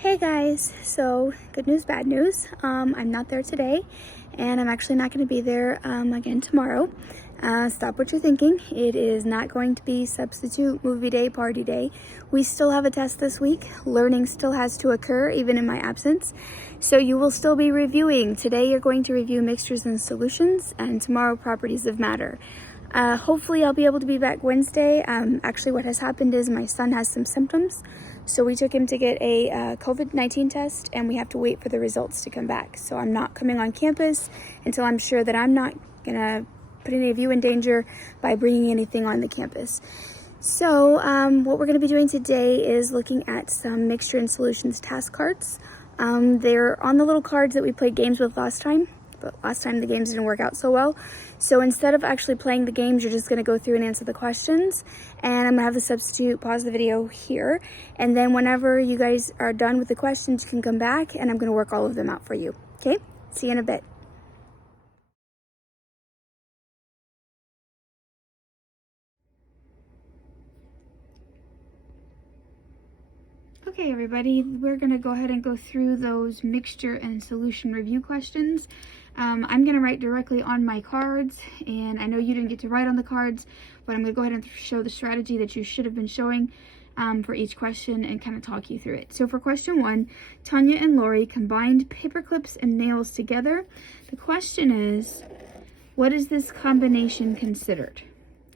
Hey guys, so good news, bad news. I'm not there today, and I'm actually not going to be there again tomorrow. Stop what you're thinking. It is not going to be substitute movie day, party day. We still have a test this week. Learning still has to occur even in my absence. So you will still be reviewing. Today you're going to review mixtures and solutions, and tomorrow properties of matter. Hopefully I'll be able to be back Wednesday. Actually what has happened is my son has some symptoms. So we took him to get a COVID-19 test, and we have to wait for the results to come back. So I'm not coming on campus until I'm sure that I'm not gonna put any of you in danger by bringing anything on the campus. So what we're gonna be doing today is looking at some mixture and solutions task cards. They're on the little cards that we played games with last time, but last time the games didn't work out so well. So instead of actually playing the games, you're just gonna go through and answer the questions. And I'm gonna have the substitute pause the video here. And then whenever you guys are done with the questions, you can come back and I'm gonna work all of them out for you. Okay, see you in a bit. Okay, everybody, we're gonna go ahead and go through those mixture and solution review questions. I'm gonna write directly on my cards, and I know you didn't get to write on the cards, but I'm gonna go ahead and show the strategy that you should have been showing for each question and kind of talk you through it. So for question 1, Tanya and Lori combined paper clips and nails together. The question is, what is this combination considered?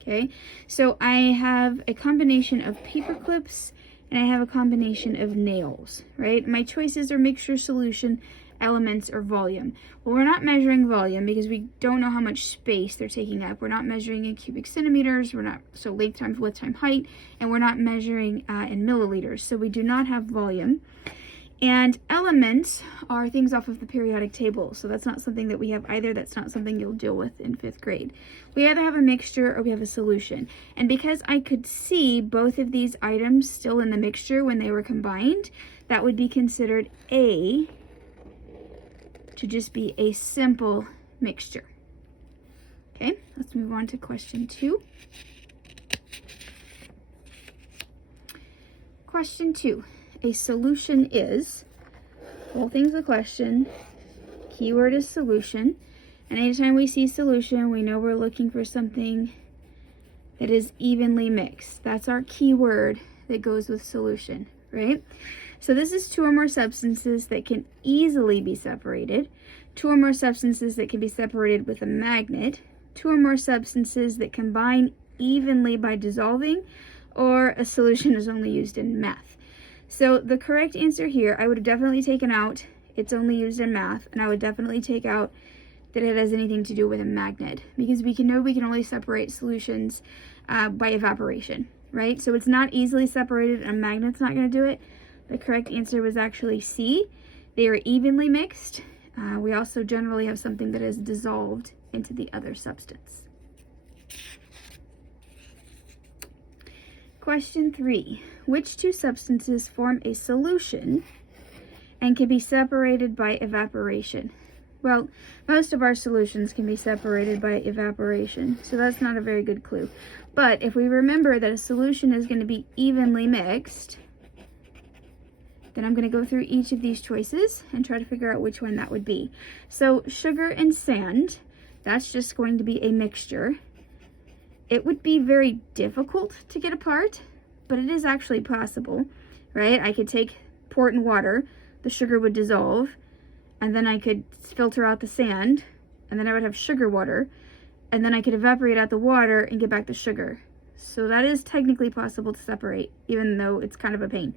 Okay, so I have a combination of paper clips and I have a combination of nails, right? My choices are mixture, solution, elements, or volume. Well, we're not measuring volume because we don't know how much space they're taking up. We're not measuring in cubic centimeters, so length times width times height, and we're not measuring in milliliters, so we do not have volume. And elements are things off of the periodic table, so that's not something that we have either. That's not something you'll deal with in 5th grade. We either have a mixture or we have a solution. And because I could see both of these items still in the mixture when they were combined, that would be considered to just be a simple mixture. Okay, let's move on to question 2. Question 2. A solution is, whole thing's a question, keyword is solution, and anytime we see solution, we know we're looking for something that is evenly mixed. That's our keyword that goes with solution, right? So this is 2 or more substances that can easily be separated, 2 or more substances that can be separated with a magnet, 2 or more substances that combine evenly by dissolving, or a solution is only used in math. So the correct answer here, I would have definitely taken out it's only used in math, and I would definitely take out that it has anything to do with a magnet, because we can only separate solutions by evaporation, right? So it's not easily separated, and a magnet's not going to do it. The correct answer was actually C. They are evenly mixed. We also generally have something that is dissolved into the other substance. Question 3. Which 2 substances form a solution and can be separated by evaporation? Well, most of our solutions can be separated by evaporation, so that's not a very good clue. But if we remember that a solution is going to be evenly mixed, then I'm going to go through each of these choices and try to figure out which one that would be. So sugar and sand, that's just going to be a mixture. It would be very difficult to get apart, but it is actually possible, right? I could take port and water, the sugar would dissolve, and then I could filter out the sand, and then I would have sugar water, and then I could evaporate out the water and get back the sugar. So that is technically possible to separate, even though it's kind of a pain.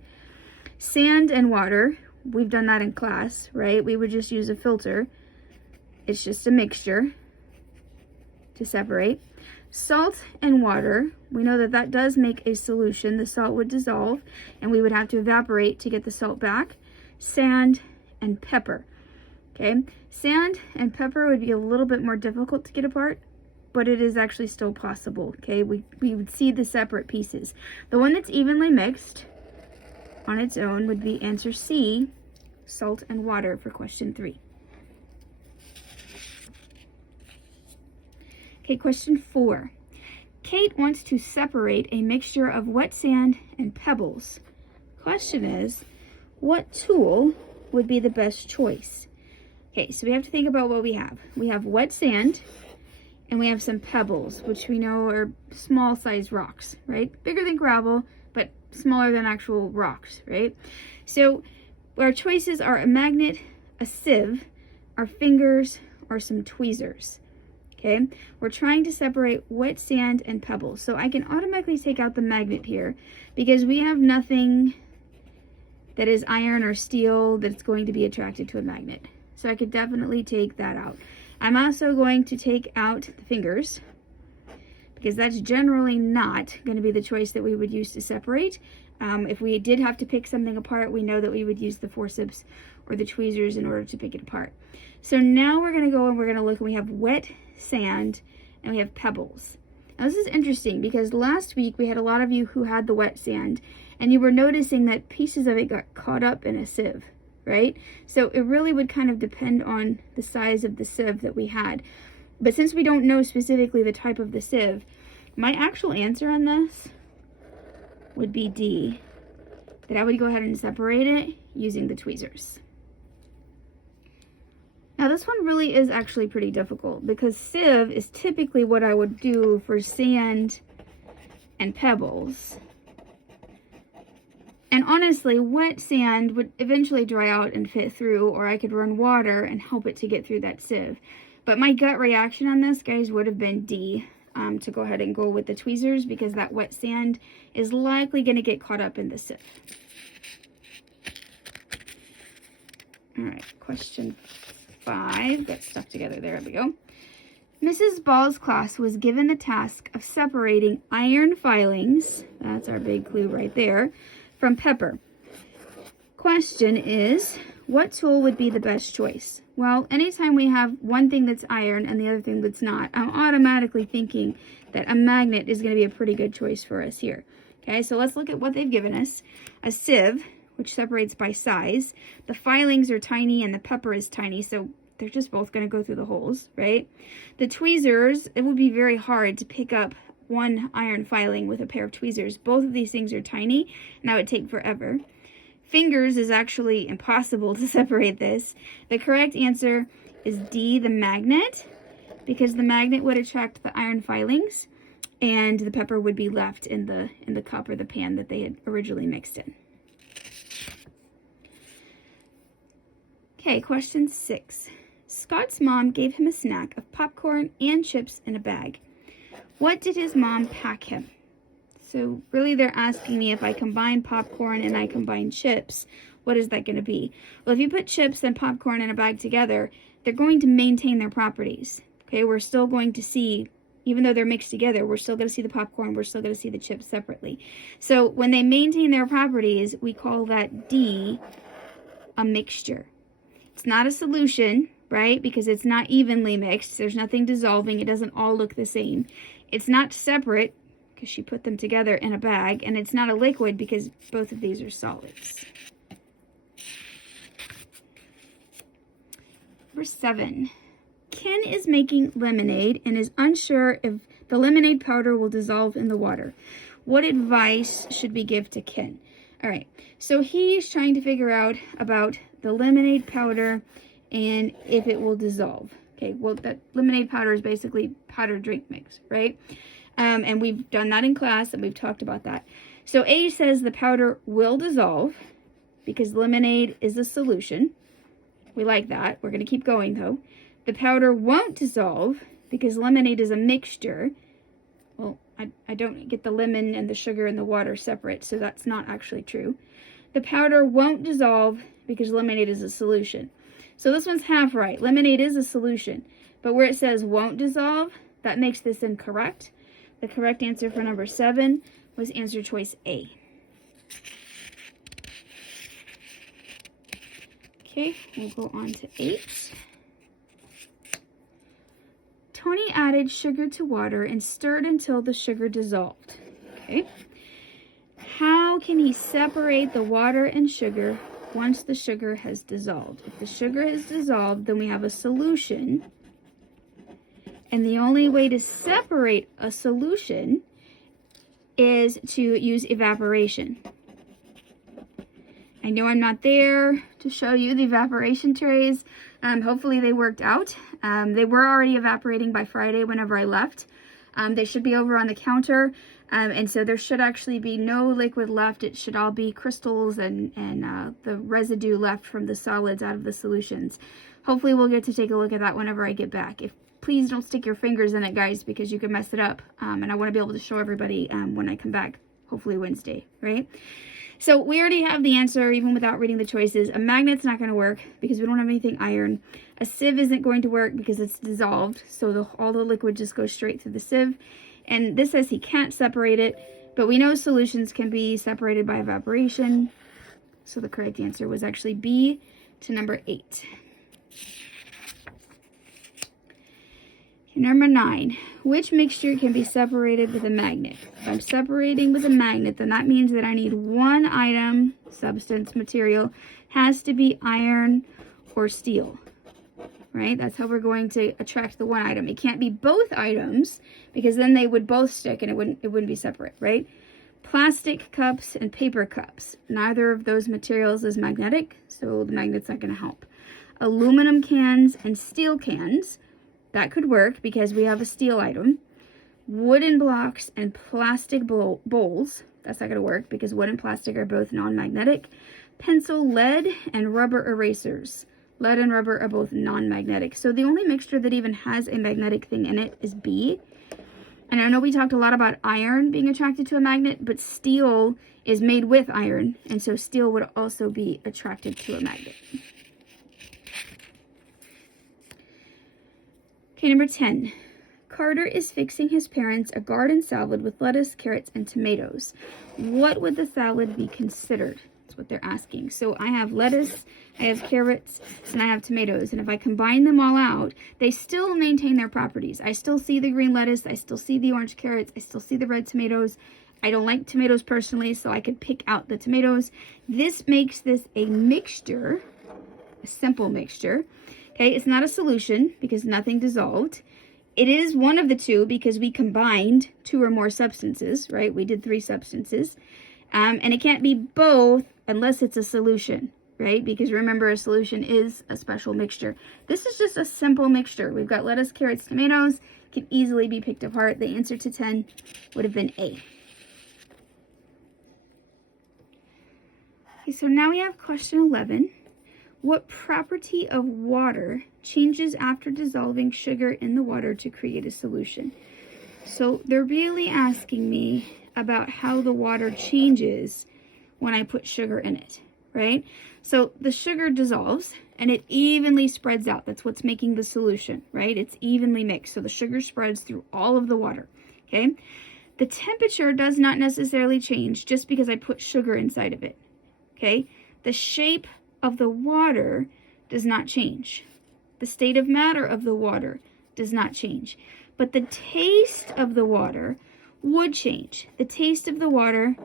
Sand and water, we've done that in class, right? We would just use a filter. It's just a mixture to separate. Salt and water, we know that that does make a solution. The salt would dissolve, and we would have to evaporate to get the salt back. Sand and pepper. Okay, sand and pepper would be a little bit more difficult to get apart, but it is actually still possible. Okay, we would see the separate pieces. The one that's evenly mixed on its own would be answer C, salt and water, for question 3. Okay, question 4. Kate wants to separate a mixture of wet sand and pebbles. Question is, what tool would be the best choice? Okay, so we have to think about what we have. We have wet sand, and we have some pebbles, which we know are small sized rocks, right? Bigger than gravel, but smaller than actual rocks, right? So our choices are a magnet, a sieve, our fingers, or some tweezers. Okay, we're trying to separate wet sand and pebbles. So I can automatically take out the magnet here because we have nothing that is iron or steel that's going to be attracted to a magnet. So I could definitely take that out. I'm also going to take out the fingers because that's generally not going to be the choice that we would use to separate. If we did have to pick something apart, we know that we would use the forceps or the tweezers in order to pick it apart. So now we're going to go and we're going to look, and we have wet sand and we have pebbles. Now this is interesting because last week we had a lot of you who had the wet sand and you were noticing that pieces of it got caught up in a sieve, right? So it really would kind of depend on the size of the sieve that we had. But since we don't know specifically the type of the sieve, my actual answer on this would be D, that I would go ahead and separate it using the tweezers. Now this one really is actually pretty difficult because sieve is typically what I would do for sand and pebbles. And honestly, wet sand would eventually dry out and fit through, or I could run water and help it to get through that sieve. But my gut reaction on this, guys, would have been D, to go ahead and go with the tweezers because that wet sand is likely going to get caught up in the sieve. All right, question 5, got stuck together, there we go. Mrs. Ball's class was given the task of separating iron filings, that's our big clue right there, from pepper. Question is, what tool would be the best choice? Well, anytime we have one thing that's iron and the other thing that's not, I'm automatically thinking that a magnet is going to be a pretty good choice for us here. Okay, so let's look at what they've given us. A sieve, which separates by size. The filings are tiny and the pepper is tiny, so they're just both going to go through the holes, right? The tweezers, it would be very hard to pick up one iron filing with a pair of tweezers. Both of these things are tiny, and that would take forever. Fingers is actually impossible to separate this. The correct answer is D, the magnet, because the magnet would attract the iron filings, and the pepper would be left in the cup or the pan that they had originally mixed in. Okay, question 6. Scott's mom gave him a snack of popcorn and chips in a bag. What did his mom pack him? So really they're asking me if I combine popcorn and I combine chips, what is that going to be? Well, if you put chips and popcorn in a bag together, they're going to maintain their properties. Okay, we're still going to see, even though they're mixed together, we're still going to see the popcorn, we're still going to see the chips separately. So when they maintain their properties, we call that D, a mixture. It's not a solution, right? Because it's not evenly mixed. There's nothing dissolving. It doesn't all look the same. It's not separate because she put them together in a bag. And it's not a liquid because both of these are solids. Number 7. Ken is making lemonade and is unsure if the lemonade powder will dissolve in the water. What advice should we give to Ken? All right, so he's trying to figure out about the lemonade powder and if it will dissolve. Okay, well, that lemonade powder is basically powdered drink mix, right? And we've done that in class and we've talked about that. So A says the powder will dissolve because lemonade is a solution. We like that. We're going to keep going though. The powder won't dissolve because lemonade is a mixture. Well, I don't get the lemon and the sugar and the water separate, so that's not actually true. The powder won't dissolve because lemonade is a solution. So this one's half right. Lemonade is a solution, but where it says won't dissolve, that makes this incorrect. The correct answer for number 7 was answer choice A. Okay, we'll go on to 8. Tony added sugar to water and stirred until the sugar dissolved. Okay. How can he separate the water and sugar once the sugar has dissolved? If the sugar has dissolved, then we have a solution. And the only way to separate a solution is to use evaporation. I know I'm not there to show you the evaporation trays. Hopefully they worked out. They were already evaporating by Friday whenever I left. They should be over on the counter. And so there should actually be no liquid left. It should all be crystals and the residue left from the solids out of the solutions. Hopefully we'll get to take a look at that whenever I get back. Please don't stick your fingers in it, guys, because you can mess it up. And I want to be able to show everybody when I come back, hopefully Wednesday, right? So we already have the answer even without reading the choices. A magnet's not going to work because we don't have anything iron. A sieve isn't going to work because it's dissolved. So all the liquid just goes straight through the sieve. And this says he can't separate it, but we know solutions can be separated by evaporation. So the correct answer was actually B to number 8. Number 9, which mixture can be separated with a magnet? If I'm separating with a magnet, then that means that I need one item, substance, material, has to be iron or steel, right? That's how we're going to attract the one item. It can't be both items because then they would both stick and it wouldn't be separate, right? Plastic cups and paper cups. Neither of those materials is magnetic, so the magnet's not going to help. Aluminum cans and steel cans. That could work because we have a steel item. Wooden blocks and plastic bowls. That's not going to work because wood and plastic are both non-magnetic. Pencil, lead, and rubber erasers. Lead and rubber are both non-magnetic. So the only mixture that even has a magnetic thing in it is B. And I know we talked a lot about iron being attracted to a magnet, but steel is made with iron. And so steel would also be attracted to a magnet. Okay, number 10. Carter is fixing his parents a garden salad with lettuce, carrots, and tomatoes. What would the salad be considered? That's what they're asking. So I have lettuce, I have carrots, and I have tomatoes. And if I combine them all out, they still maintain their properties. I still see the green lettuce, I still see the orange carrots, I still see the red tomatoes. I don't like tomatoes personally, so I could pick out the tomatoes. This makes this a mixture, a simple mixture. Okay, it's not a solution because nothing dissolved. It is one of the two because we combined 2 or more substances, right? We did 3 substances. And it can't be both unless it's a solution, right? Because remember, a solution is a special mixture. This is just a simple mixture. We've got lettuce, carrots, tomatoes. Can easily be picked apart. The answer to 10 would have been A. Okay, so now we have question 11. What property of water changes after dissolving sugar in the water to create a solution? So they're really asking me about how the water changes when I put sugar in it, right? So the sugar dissolves and it evenly spreads out. That's what's making the solution, right? It's evenly mixed. So the sugar spreads through all of the water, okay? The temperature does not necessarily change just because I put sugar inside of it, okay? The shape of the water does not change. The state of matter of the water does not change. But the taste of the water would change. The taste of the water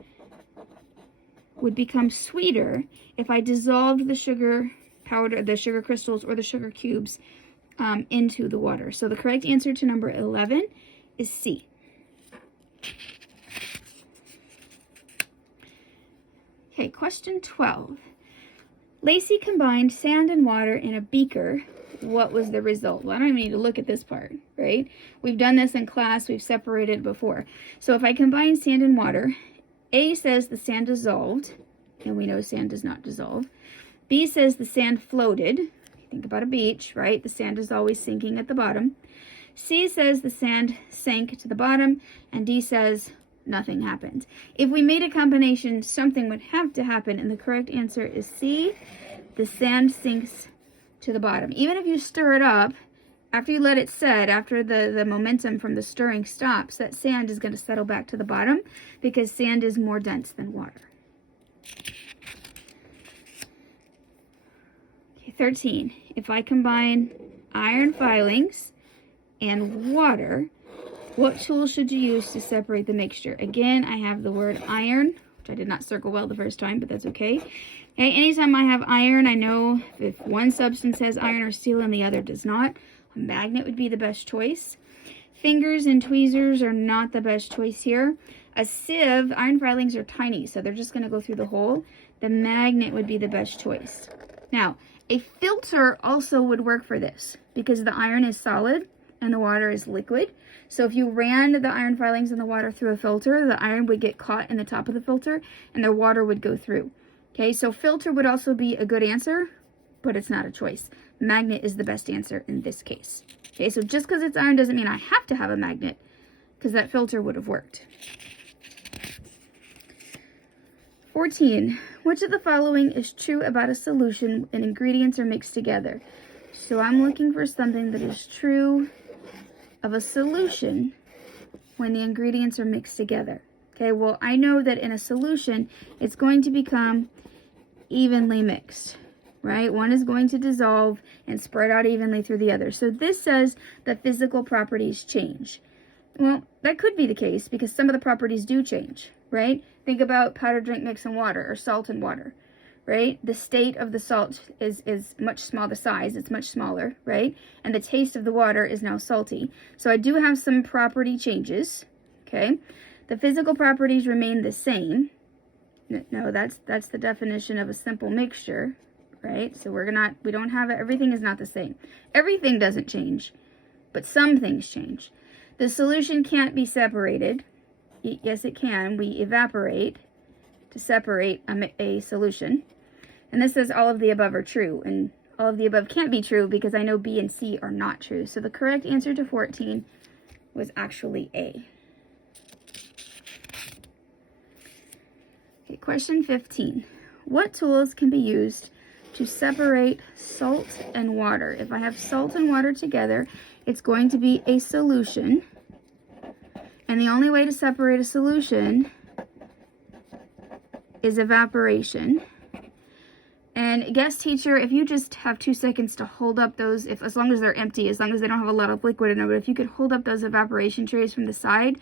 would become sweeter if I dissolved the sugar powder, the sugar crystals or the sugar cubes into the water. So the correct answer to number 11 is C. Okay, question 12. Lacey combined sand and water in a beaker. What was the result? Well, I don't even need to look at this part, right? We've done this in class. We've separated before. So if I combine sand and water, A says the sand dissolved, and we know sand does not dissolve. B says the sand floated. Think about a beach, right? The sand is always sinking at the bottom. C says the sand sank to the bottom, and D says nothing happened. If we made a combination, something would have to happen, and the correct answer is C. The sand sinks to the bottom. Even if you stir it up, after you let it set, after the momentum from the stirring stops, that sand is going to settle back to the bottom because sand is more dense than water. Okay, 13. If I combine iron filings and water, what tool should you use to separate the mixture? Again, I have the word iron, which I did not circle well the first time, but that's okay. Okay, anytime I have iron, I know if one substance has iron or steel and the other does not, a magnet would be the best choice. Fingers and tweezers are not the best choice here. A sieve, iron filings are tiny, so they're just going to go through the hole. the magnet would be the best choice. Now, a filter also would work for this because the iron is solid and the water is liquid. So if you ran the iron filings in the water through a filter, the iron would get caught in the top of the filter and the water would go through. Okay, so filter would also be a good answer, but it's not a choice. Magnet is the best answer in this case. Okay, so just because it's iron doesn't mean I have to have a magnet, because that filter would have worked. 14. Which of the following is true about a solution when ingredients are mixed together? So I'm looking for something that is true of a solution when the ingredients are mixed together. Okay, well, I know that in a solution, it's going to become evenly mixed, right? One is going to dissolve and spread out evenly through the other. So this says that physical properties change. Well, that could be the case because some of the properties do change, right? Think about powdered drink mix and water or salt and water, right? The state of the salt is much smaller, the size, it's much smaller, right? And the taste of the water is now salty. So I do have some property changes, okay? The physical properties remain the same. No, that's the definition of a simple mixture, right? So we don't have it, everything is not the same. Everything doesn't change, but some things change. The solution can't be separated. Yes, it can. We evaporate to separate a solution. And this says all of the above are true, and all of the above can't be true because I know B and C are not true. So the correct answer to 14 was actually A. Okay, question 15. What tools can be used to separate salt and water? If I have salt and water together, it's going to be a solution. And the only way to separate a solution is evaporation. And guest teacher, if you just have 2 seconds to hold up those, as long as they're empty, as long as they don't have a lot of liquid in them, but if you could hold up those evaporation trays from the side.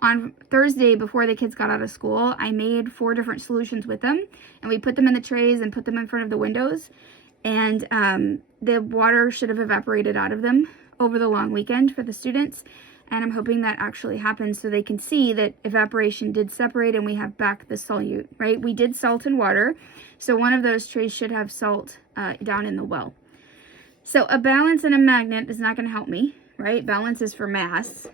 On Thursday, before the kids got out of school, I made 4 different solutions with them, and we put them in the trays and put them in front of the windows, and the water should have evaporated out of them over the long weekend for the students, and I'm hoping that actually happens so they can see that evaporation did separate and we have back the solute, right? We did salt and water, so one of those trays should have salt down in the well. So a balance and a magnet is not going to help me, right? Balance is for mass.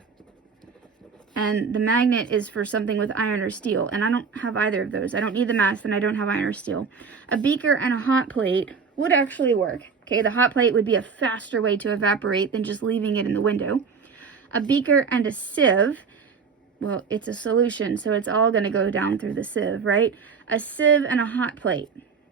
And the magnet is for something with iron or steel. And I don't have either of those. I don't need the mass and I don't have iron or steel. A beaker and a hot plate would actually work. Okay, the hot plate would be a faster way to evaporate than just leaving it in the window. A beaker and a sieve, well, it's a solution, so it's all going to go down through the sieve, right? A sieve and a hot plate.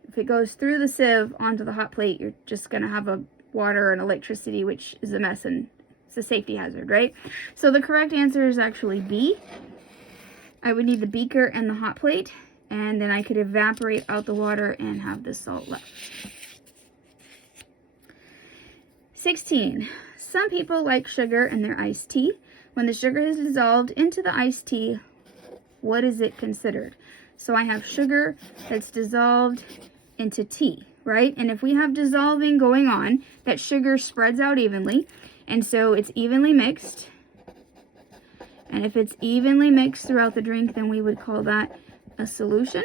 If it goes through the sieve onto the hot plate, you're just going to have a water and electricity, which is a mess and a safety hazard, right? So the correct answer is actually B. I would need the beaker and the hot plate, and then I could evaporate out the water and have the salt left. 16. Some people like sugar in their iced tea. When the sugar is dissolved into the iced tea, what is it considered? So I have sugar that's dissolved into tea, right? And if we have dissolving going on, that sugar spreads out evenly. And so it's evenly mixed. And if it's evenly mixed throughout the drink, then we would call that a solution,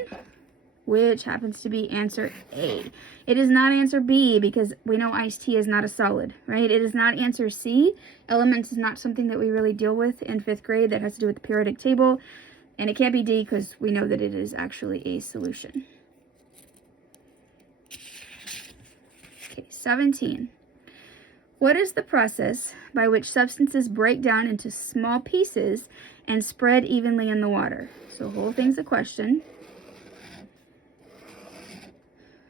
which happens to be answer A. It is not answer B because we know iced tea is not a solid, right? It is not answer C. Elements is not something that we really deal with in 5th grade that has to do with the periodic table. And it can't be D because we know that it is actually a solution. Okay, 17. What is the process by which substances break down into small pieces and spread evenly in the water? So the whole thing's a question.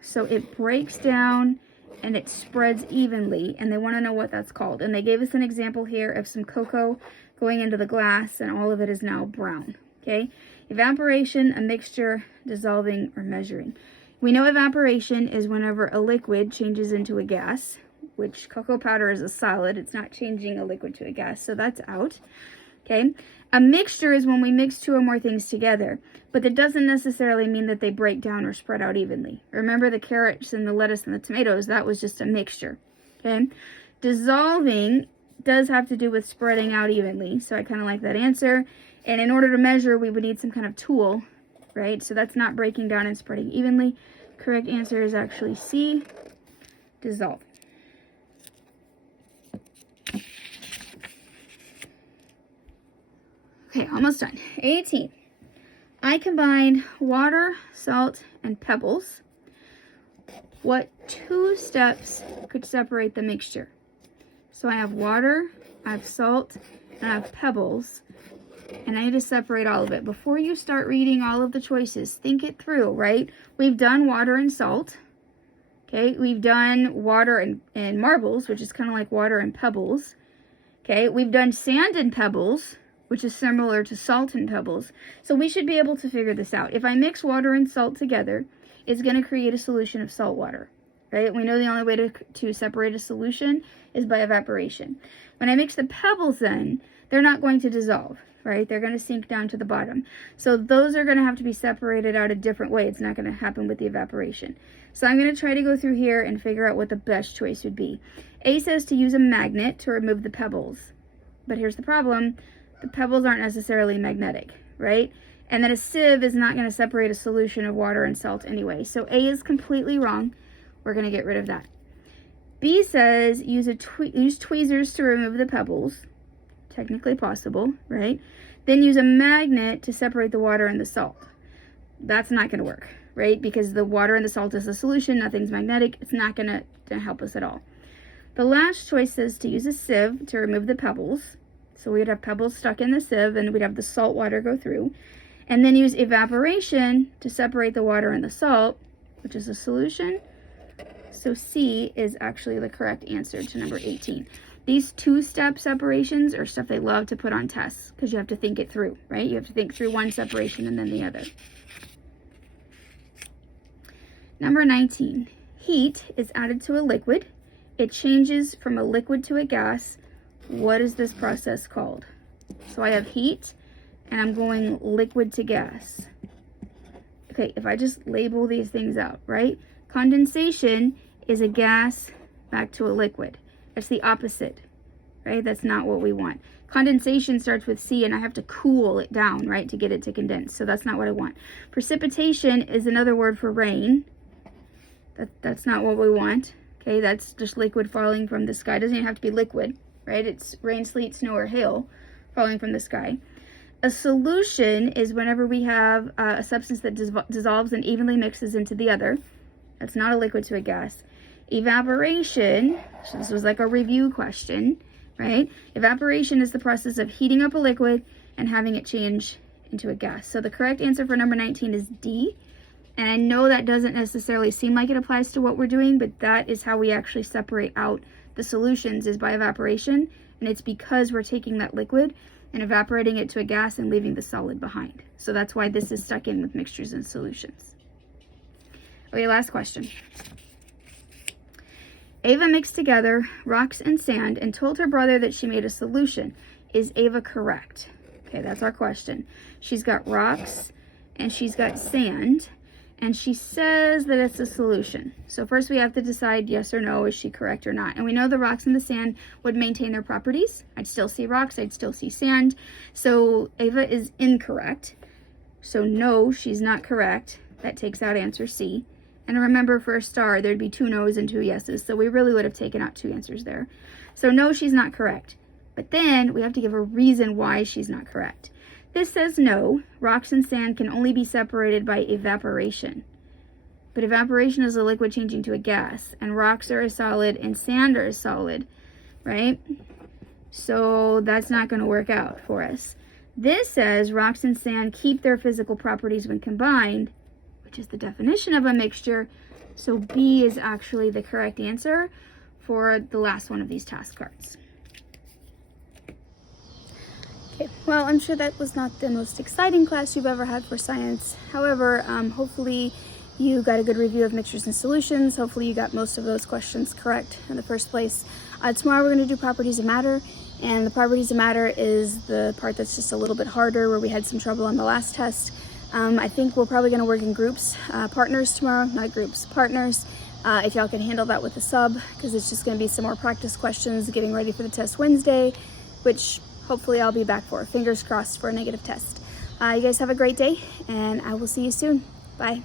So it breaks down and it spreads evenly, and they want to know what that's called. And they gave us an example here of some cocoa going into the glass, and all of it is now brown. Okay? Evaporation, a mixture, dissolving, or measuring. We know evaporation is whenever a liquid changes into a gas, which cocoa powder is a solid. It's not changing a liquid to a gas, so that's out. Okay? A mixture is when we mix 2 or more things together, but that doesn't necessarily mean that they break down or spread out evenly. Remember the carrots and the lettuce and the tomatoes, that was just a mixture. Okay? Dissolving does have to do with spreading out evenly, so I kind of like that answer. And in order to measure, we would need some kind of tool right? So that's not breaking down and spreading evenly. Correct answer is actually C, dissolve. Okay, almost done. 18. I combined water, salt, and pebbles. What 2 steps could separate the mixture? So I have water, I have salt, and I have pebbles, and I need to separate all of it. Before you start reading all of the choices, think it through, right? We've done water and salt. Okay, we've done water and marbles, which is kind of like water and pebbles. Okay, we've done sand and pebbles, which is similar to salt and pebbles. So we should be able to figure this out. If I mix water and salt together, it's going to create a solution of salt water, right? We know the only way to separate a solution is by evaporation. When I mix the pebbles then, they're not going to dissolve, right? They're going to sink down to the bottom. So those are going to have to be separated out a different way. It's not going to happen with the evaporation. So I'm going to try to go through here and figure out what the best choice would be. A says to use a magnet to remove the pebbles. But here's the problem. The pebbles aren't necessarily magnetic, right? And then a sieve is not going to separate a solution of water and salt anyway. So A is completely wrong. We're going to get rid of that. B says use tweezers to remove the pebbles. Technically possible, right? Then use a magnet to separate the water and the salt. That's not going to work, right? Because the water and the salt is a solution. Nothing's magnetic. It's not going to help us at all. The last choice is to use a sieve to remove the pebbles. So we'd have pebbles stuck in the sieve and we'd have the salt water go through. And then use evaporation to separate the water and the salt, which is a solution. So C is actually the correct answer to number 18. These 2-step separations are stuff they love to put on tests because you have to think it through, right? You have to think through one separation and then the other. Number 19. Heat is added to a liquid. It changes from a liquid to a gas. What is this process called? So I have heat and I'm going liquid to gas. Okay, if I just label these things out, right? Condensation is a gas back to a liquid. That's the opposite, right? That's not what we want. Condensation starts with C and I have to cool it down, right, to get it to condense. So that's not what I want. Precipitation is another word for rain. That's not what we want. Okay, that's just liquid falling from the sky. It doesn't even have to be liquid, right? It's rain, sleet, snow, or hail falling from the sky. A solution is whenever we have a substance that dissolves and evenly mixes into the other. That's not a liquid to a gas. Evaporation, so this was like a review question, right? Evaporation is the process of heating up a liquid and having it change into a gas. So the correct answer for number 19 is D. And I know that doesn't necessarily seem like it applies to what we're doing, but that is how we actually separate out the solutions, is by evaporation. And it's because we're taking that liquid and evaporating it to a gas and leaving the solid behind. So that's why this is stuck in with mixtures and solutions. Okay, last question. Ava mixed together rocks and sand and told her brother that she made a solution. Is Ava correct? Okay, that's our question. She's got rocks and she's got sand, and she says that it's a solution. So first we have to decide yes or no, is she correct or not? And we know the rocks and the sand would maintain their properties. I'd still see rocks, I'd still see sand. So Ava is incorrect. So no, she's not correct. That takes out answer C. And remember, for a star, there'd be 2 no's and 2 yeses. So we really would have taken out 2 answers there. So no, she's not correct. But then we have to give a reason why she's not correct. This says no, rocks and sand can only be separated by evaporation. But evaporation is a liquid changing to a gas, and rocks are a solid and sand are a solid, right? So that's not going to work out for us. This says rocks and sand keep their physical properties when combined, which is the definition of a mixture. So B is actually the correct answer for the last one of these task cards. Okay, well, I'm sure that was not the most exciting class you've ever had for science. However, hopefully you got a good review of mixtures and solutions. Hopefully you got most of those questions correct in the first place. Tomorrow we're going to do properties of matter, and the properties of matter is the part that's just a little bit harder, where we had some trouble on the last test. I think we're probably going to work in groups, partners tomorrow, not groups, partners. If y'all can handle that with the sub, because it's just going to be some more practice questions getting ready for the test Wednesday, which hopefully I'll be back for. Fingers crossed for a negative test. You guys have a great day, and I will see you soon. Bye.